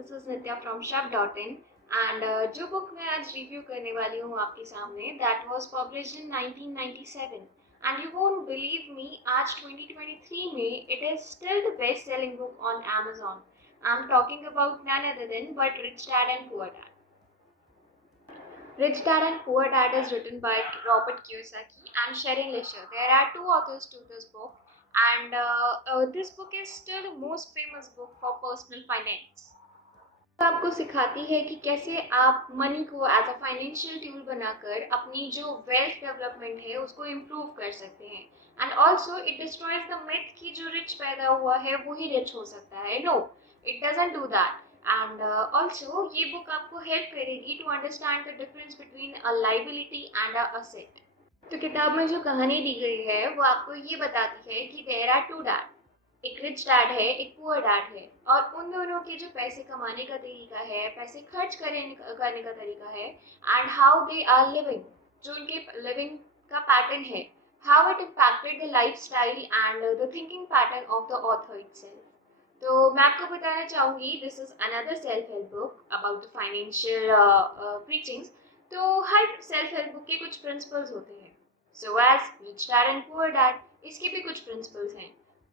This is Nitya from shop.in and जो book मैं आज रिव्यू करने वाली हूँ आपके सामने that was published in 1997 and you won't believe me आज 2023 में it is still the best selling book on Amazon. I am talking about none other than but Rich Dad and Poor Dad. Rich Dad and Poor Dad is written by Robert Kiyosaki and Sheryl Lesher. There are two authors to this book, and this book is still the most famous book for personal finance. आपको सिखाती है कि कैसे आप money को as a financial tool बनाकर अपनी जो वेल्थ डेवलपमेंट है उसको इम्प्रूव कर सकते हैं. And also it destroys the myth कि जो रिच पैदा हुआ है वो ही रिच हो सकता है. No, it doesn't do that. And also ये बुक आपको हेल्प करेगी to understand the difference between a liability and a asset. तो किताब में जो कहानी दी गई है वो आपको ये बताती है कि देयर आर टू डैड. एक रिच डैड है, एक पुअर डैड है, और उन दोनों के जो पैसे कमाने का तरीका है, पैसे खर्च करने का तरीका है, and how they are living, जो उनके लिविंग का पैटर्न है, how it impacted the lifestyle and the thinking pattern of the author itself. तो मैं आपको बताना चाहूँगी this is another self help book about the financial preachings. तो हर सेल्फ हेल्प बुक के कुछ प्रिंसिपल्स होते हैं. So as rich dad and poor dad, इसके भी कुछ प्रिंसिपल्स हैं.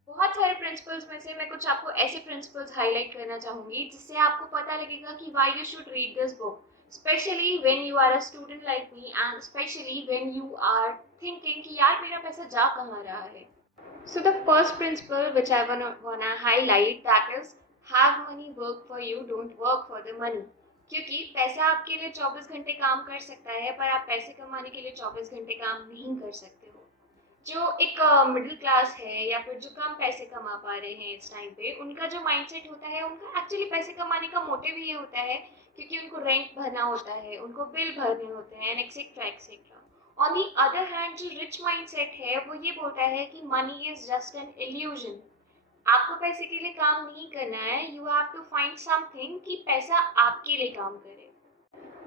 बहुत सारे प्रिंसिपल्स में से मैं कुछ आपको ऐसे प्रिंसिपल्स हाईलाइट करना चाहूँगी जिससे आपको पता लगेगा कि why you should read this book, specially when you are a student like me and specially when you are thinking कि यार मेरा पैसा जा कहाँ रहा है. So the first principle which I wanna highlight, that is have money work for you, don't work for the money. क्योंकि पैसा आपके लिए 24 घंटे काम कर सकता है पर आप पैसे कमाने के लिए 24 घंटे काम नहीं कर सकते हो. जो एक मिडिल क्लास है या फिर जो कम पैसे कमा पा रहे हैं इस टाइम पे, उनका जो माइंडसेट होता है, उनका एक्चुअली पैसे कमाने का मोटिव ये होता है क्योंकि उनको रेंट भरना होता है, उनको बिल भरने होते हैं, etcetera etcetera. On the other hand जो रिच माइंडसेट है वो ये बोलता है कि money is just an illusion. आपको पैसे के लिए काम नहीं करना है, you have to find something कि पैसा आपके लिए काम करे.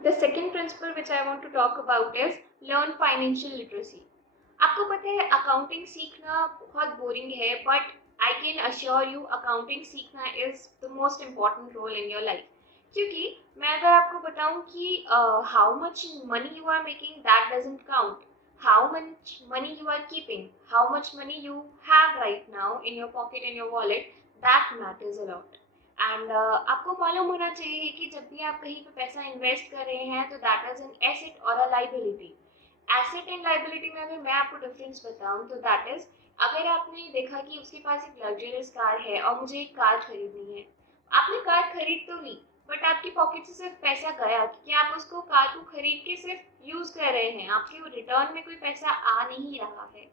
The second principle which I want to talk about is learn financial literacy. आपको पता है अकाउंटिंग सीखना बहुत बोरिंग है, but I can assure you accounting सीखना is the most important role in your life. क्योंकि मैं अगर आपको बताऊं कि how much money you are making that doesn't count, how much money you are keeping, how much money you have right now in your pocket, in your wallet, that matters a lot. And आपको मालूम होना चाहिए कि जब भी आप कहीं पे पैसा इन्वेस्ट कर रहे हैं तो दैट इज एन एसेट और a liability. Asset and liability में अगर मैं आपको डिफरेंस बताऊं तो दैट इज, अगर आपने देखा कि उसके पास एक लग्जरियस कार है और मुझे एक कार खरीदनी है, आपने कार खरीद तो ली बट आपकी पॉकेट से सिर्फ पैसा गया क्योंकि आप उसको कार को खरीद के सिर्फ यूज कर रहे हैं, आपके रिटर्न में कोई पैसा आ नहीं रहा है.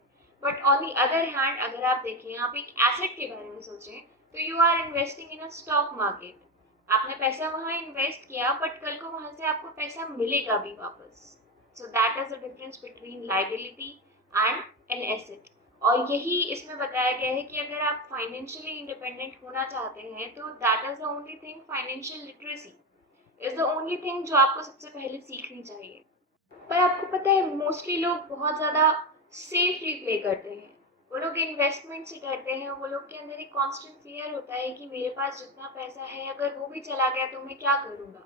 But on the other hand अगर आप देखें, आप एक एसेट के बारे में सोचें तो you are investing in a stock market. आपने पैसा वहां इन्वेस्ट किया बट कल को वहां से आपको पैसा मिलेगा भी वापस. So that is the difference between liability and an asset. और यही इसमें बताया गया है कि अगर आप फाइनेंशियली इंडिपेंडेंट होना चाहते हैं तो that is the only thing, financial literacy is the only thing जो आपको सबसे पहले सीखनी चाहिए. पर आपको पता है मोस्टली लोग बहुत ज़्यादा सेफली प्ले करते हैं. वो लोग इन्वेस्टमेंट से करते हैं, वो लोग के अंदर एक कांस्टेंट फियर होता है कि मेरे पास जितना पैसा है अगर वो भी चला गया तो मैं क्या करूँगा.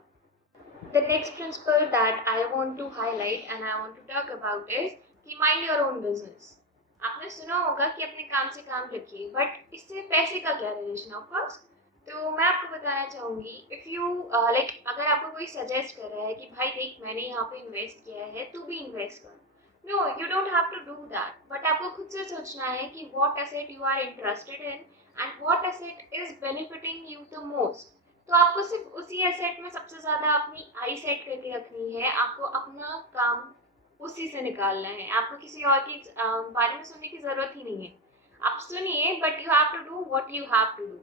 The next principle that I want to highlight and I want to talk about is कि mind your own business. आपने सुना होगा कि अपने काम से काम रखिए, बट इससे पैसे का क्या रिलेशन ऑफ कोर्स. तो मैं आपको बताना चाहूँगी, इफ़ यू लाइक अगर आपको कोई सजेस्ट कर रहा है कि भाई देख मैंने यहाँ पे इन्वेस्ट किया है, तू भी इन्वेस्ट कर. No, you don't have to do that, but आपको खुद से सोचना है कि what asset you are interested in and what asset is benefiting you the most. तो आपको सिर्फ उसी एसेट में सबसे ज़्यादा अपनी आई सेट करके रखनी है. आपको अपना काम उसी से निकालना है, आपको किसी और के बारे में सुनने की ज़रूरत ही नहीं है. आप सुनिए but you have to do what you have to do.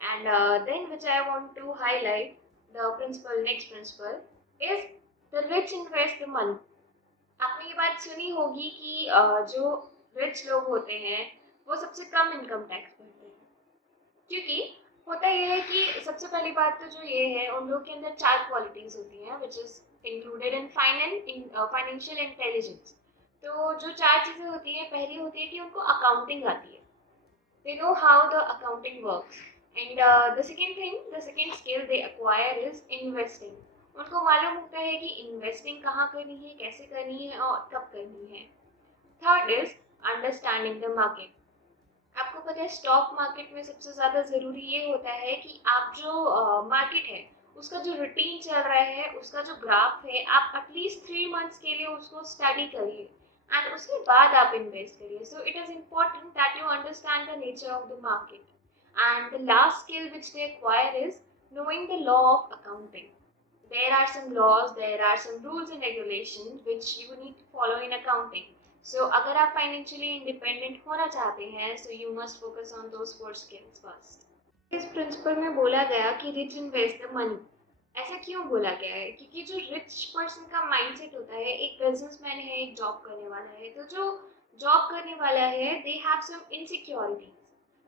And then which I want to highlight the principle, next principle is the rich invest the money. आपने ये बात सुनी होगी कि जो रिच लोग होते हैं वो सबसे कम इनकम टैक्स भरते हैं. क्योंकि होता ये है कि सबसे पहली बात तो जो ये है, उन लोग के अंदर 4 क्वालिटीज होती हैं which is included in financial intelligence. तो जो 4 चीज़ें होती हैं, पहली होती है कि उनको अकाउंटिंग आती है. They know how the accounting works. And the second thing, the second skill they acquire is investing. उनको मालूम होता है कि इन्वेस्टिंग कहाँ करनी है, कैसे करनी है और कब करनी है। Third is understanding the market. आपको पता है स्टॉक मार्केट में सबसे ज़्यादा ज़रूरी ये होता है कि आप जो मार्केट है उसका जो रूटीन चल रहा है, उसका जो ग्राफ है, आप एटलीस्ट 3 मंथ्स के लिए उसको स्टडी करिए एंड उसके बाद आप इन्वेस्ट करिए। So it is important that you understand the nature of the market. And the last skill which they acquire is knowing the law of accounting. There are some laws, there are some rules and regulations which you need to follow in accounting. So अगर आप financially independent होना चाहते हैं, so you must focus on those 4 skills first. इस principal में बोला गया कि रिच इन्वेस्ट द मनी। ऐसा क्यों बोला गया है? क्योंकि जो रिच पर्सन का माइंडसेट होता है, एक बिजनेसमैन है, एक जॉब करने वाला है, तो जो जॉब करने वाला है they have some insecurities.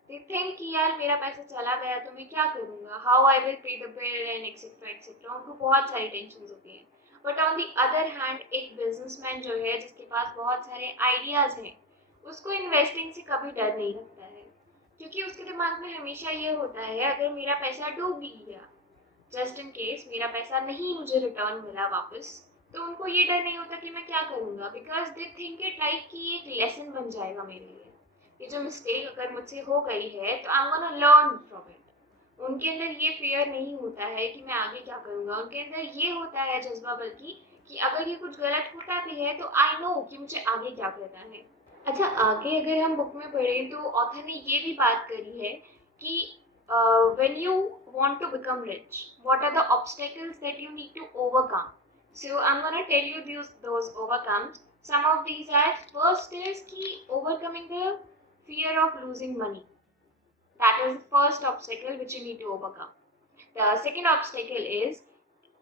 They think कि यार मेरा पैसा चला गया तो मैं क्या करूँगा, how I will pay the bill and etcetera etcetera. उनको बहुत सारी टेंशन होती हैं। But on the other hand एक बिजनेसमैन जो है, जिसके पास बहुत सारे आइडियाज़ हैं, उसको इन्वेस्टिंग से कभी डर नहीं लगता है, क्योंकि उसके दिमाग में हमेशा ये होता है अगर मेरा पैसा डूब भी गया, जस्ट इन केस मेरा पैसा नहीं मुझे रिटर्न मिला वापस, तो उनको ये डर नहीं होता कि मैं क्या करूँगा, because they think it like कि एक लेसन बन जाएगा मेरे लिए। ये जो मिस्टेक अगर मुझसे हो गई है तो I am gonna learn from it. उनके अंदर ये फियर नहीं होता है कि मैं आगे क्या करूँगा, उनके अंदर ये होता है जज्बा बल्कि कि अगर ये कुछ गलत होता भी है तो आई नो कि मुझे आगे क्या करना है। अच्छा, आगे अगर हम बुक में पढ़ें तो ऑथर ने ये भी बात करी है कि when you want to become rich, what are the obstacles that you need to overcome? So I'm gonna tell you those overcomes. Some of these are, first is कि overcoming the fear of losing money. That is the first obstacle which you need to overcome. The second obstacle is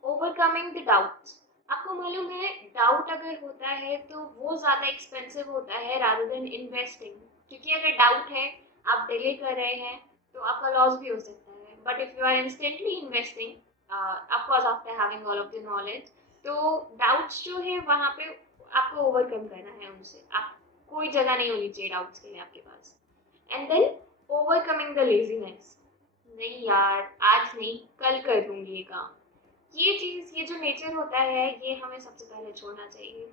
overcoming the doubts. आपको मालूम है doubt अगर होता है तो वो ज़्यादा एक्सपेंसिव होता है rather than investing, क्योंकि अगर डाउट है, आप डिले कर रहे हैं, तो आपका लॉस भी हो सकता है। But if you are instantly investing, of course after having all of the knowledge, तो डाउट्स जो है वहाँ पे आपको ओवरकम करना है उनसे। आप कोई जगह नहीं होनी चाहिए डाउट्स के लिए आपके पास। And then overcoming the laziness. नहीं यार, आज नहीं, कल कर दूंगी ये काम। ये चीज़, ये जो नेचर होता है, ये हमें सबसे पहले छोड़ना चाहिए।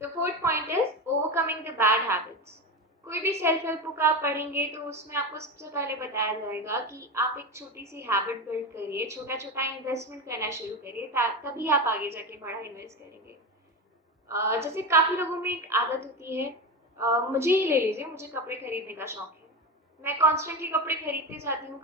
The fourth point is overcoming the bad habits. कोई भी सेल्फ हेल्प बुक आप पढ़ेंगे तो उसमें आपको सबसे पहले बताया जाएगा कि आप एक छोटी सी हैबिट बिल्ड करिए, छोटा छोटा इन्वेस्टमेंट करना शुरू करिए, तभी आप आगे जाके बड़ा इन्वेस्ट करेंगे। जैसे काफ़ी लोगों में एक आदत होती है, मुझे ही ले लीजिए, मुझे कपड़े खरीदने का शौक है। मैं कॉन्स्टेंटली कपड़े खरीदते जाती हूँ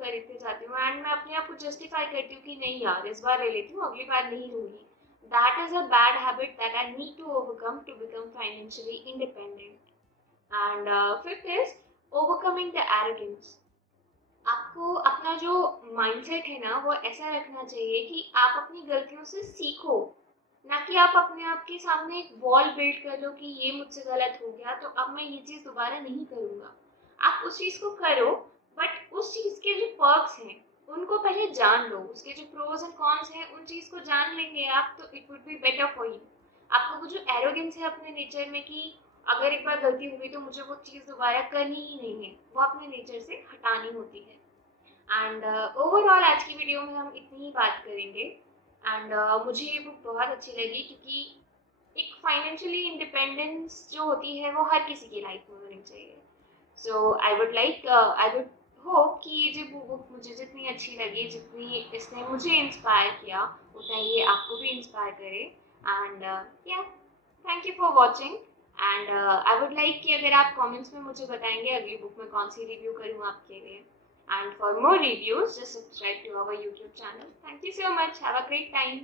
एंड मैं अपने आप को जस्टिफाई करती हूँ कि नहीं यार, इस बार ले लेती हूँ, अगली बार नहीं लूँगी। That is a bad habit that I need to overcome to become financially independent. And fifth is overcoming the arrogance. आपको अपना जो माइंडसेट है ना, वो ऐसा रखना चाहिए कि आप अपनी गलतियों से सीखो, ना कि आप अपने आप के सामने एक वॉल बिल्ड कर लो कि ये मुझसे गलत हो गया तो अब मैं ये चीज़ दोबारा नहीं करूँगा। आप उस चीज़ को करो, बट उस चीज़ के जो पर्क्स हैं उनको पहले जान लो, उसके जो प्रोज एंड कॉन्स हैं उन चीज़ को जान लेंगे आप तो it would be better for you. आपको वो जो एरोगेंस है अपने नेचर में कि अगर एक बार गलती हो गई तो मुझे वो चीज़ दोबारा करनी ही नहीं है, वो अपने नेचर से हटानी होती है। एंड ओवरऑल आज की वीडियो में हम इतनी ही बात करेंगे। एंड मुझे ये बुक बहुत अच्छी लगी क्योंकि एक फाइनेंशियली इंडिपेंडेंस जो होती है वो हर किसी की लाइफ में होनी चाहिए। सो आई वुड होप कि ये जो बुक मुझे जितनी अच्छी लगी, जितनी इसने मुझे इंस्पायर किया, उतना ये आपको भी इंस्पायर करे। एंड या, thank you for watching. And I would like कि अगर आप कमेंट्स में मुझे बताएंगे अगली बुक में कौन सी रिव्यू करूँ आपके लिए। And for more reviews, just subscribe to our YouTube channel. Thank you so much. Have a great time.